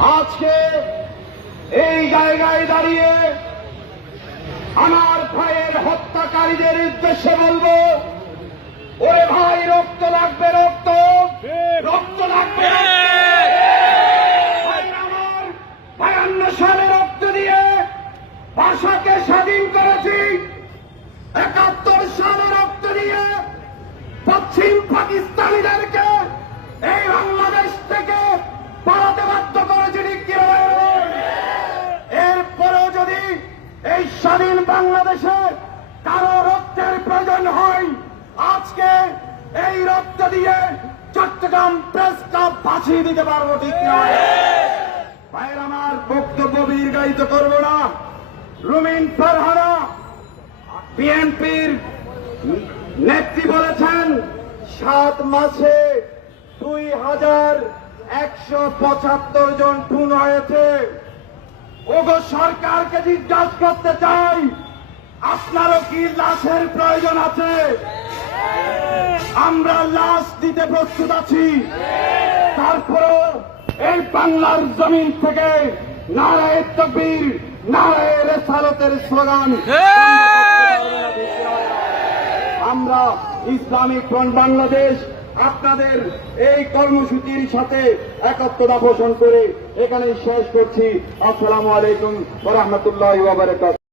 আজকে এই জায়গায় দাঁড়িয়ে আমার ভাইয়ের হত্যাকারীদের উদ্দেশ্যে বলবো, ওরে ভাই, রক্ত লাগবে, রক্ত রক্ত লাগবে। আমার 52 সালে রক্ত দিয়ে ভাষাকে স্বাধীন করেছি, 71 সালে রক্ত দিয়ে পশ্চিম পাকিস্তানিদেরকে এই বাংলাদেশ থেকে পালাতে বাধ্য করেছি। এরপরেও যদি এই স্বাধীন বাংলাদেশে কারো রক্তের প্রয়োজন হয়, আজকে এই রক্ত দিয়ে চট্টগ্রাম প্রেস ক্লাব বাঁচিয়ে দিতে পারবো, ঠিক নয়? ভাইয়ের আমার, বক্তব্য দীর্ঘায়িত করব না। রুমিন ফারহানা বিএনপির নেত্রী বলেছেন 7 মাসে 2175 জন খুন হয়েছে। ওগো সরকারকে জিজ্ঞাসা করতে চাই, আপনারও কি লাশের প্রয়োজন আছে? আমরা লাশ দিতে প্রস্তুত আছি। তারপরেও এই বাংলার জমিন থেকে নারায়ে তাকবীর, নারায়ে রিসালাতের স্লোগান আমরা ইসলামিক ফ্রন্ট বাংলাদেশ আপনাদের এই কর্মসূচির সাথে একত্রতা পোষণ করে এখানেই শেষ করছি। আসসালামু আলাইকুম ওয়া রাহমাতুল্লাহি ওয়া বারাকাতুহু।